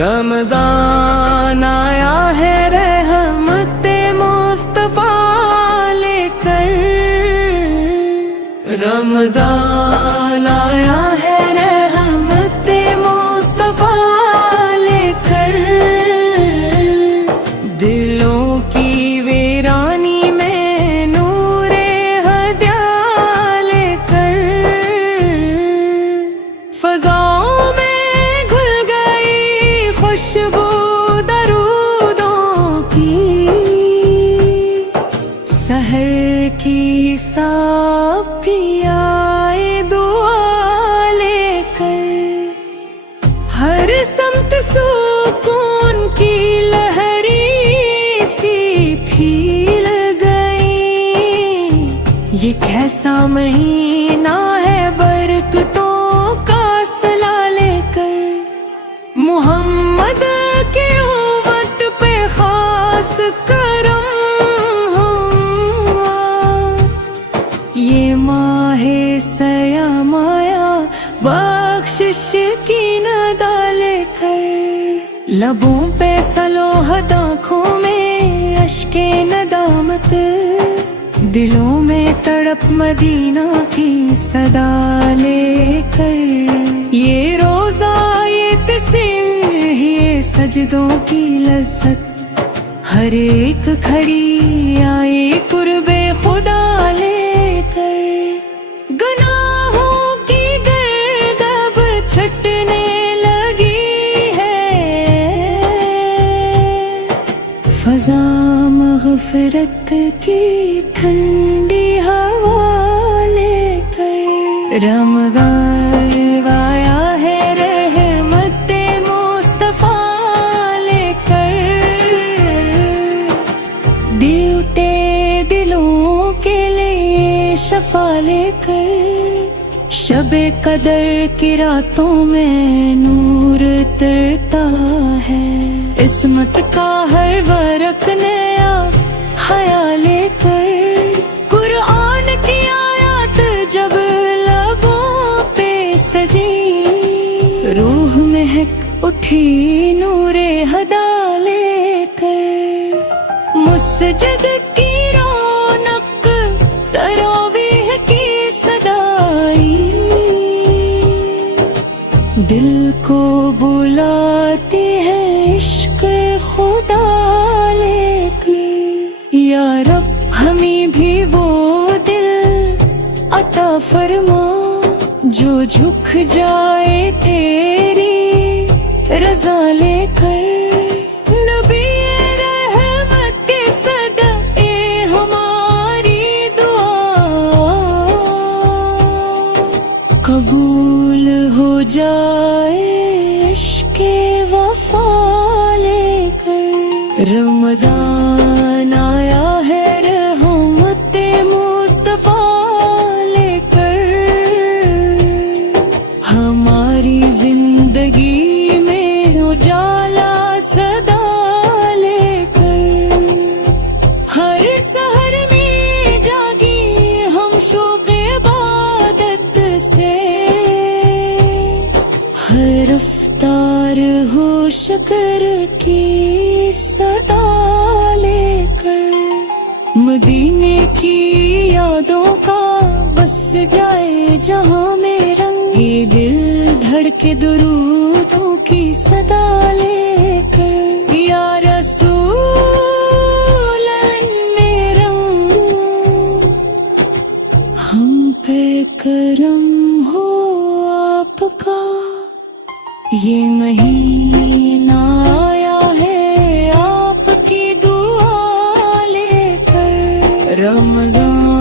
रमज़ान आया है रहमते मुस्तफ़ा लेकर। रमज़ान आया है रहमते मुस्तफ़ा लेकर। दिलों की वीरानी में नूरे हदिया लेकर। फ़ज़ाओं में घुल गई खुशबू दरूदों की। सहर की साफिया दुआ लेकर। हर समत सुकून की लहरी सी फील गई। ये कैसा महीना है बरकतों का सला लेकर। मोहम्मद की उम्मत पे खास करम हुआ। ये माहे सया माया बख्शिश की नदा लेकर। लबों पे सलोहत आँखों में अश्के नदामत। दिलों में तड़प मदीना की सदा लेकर। ये रोजा ये तस्वीर ये सजदों की लज्जत। हर एक खड़ी आए कुर्बे खुदा लेकर। गुनाहों की गर्द अब छटने लगी है। फ़ज़ा मग़फ़िरत की ठंडी हवा लेकर। रमज़ान आया है रहमते मुस्तफ़ा लेकर। दिलते दिलों के लिए शफ़ा लेकर। शबे कदर की रातों में नूर तरता है। इस्मत का हर वरक नया हया लेकर। कुरान की आयत जब लबों पे सजी। रूह महक उठी नूरे हदा लेकर। मुस्जिद की रौनक तरावीह की सदाई। दिल को बुलाती है इश्क खुदा लेकर। या रब हमें भी वो दिल अता फरमा। जो झुक जाए तेरी रज़ा लेकर। नबी रहमत के सदक़े हमारी दुआ कबूल हो जाए इश्क़े वफ़ा लेकर। रमज़ान आया है रहमते मुस्तफ़ा लेकर। हमारी जिंदगी में उजाला सदा लेकर। हर सहर में जागी हम शौक़ इबादत से। हर अफ्तार हो शुक्र की सदा लेकर। मदीने की यादों का बस जाए जहां में रंग। ये दिल धड़के दुरूदों की सदा लेकर। या रसूल मेरा हम पे करम हो आपका। ये महीना आया है आपकी दुआ लेकर। रमज़ान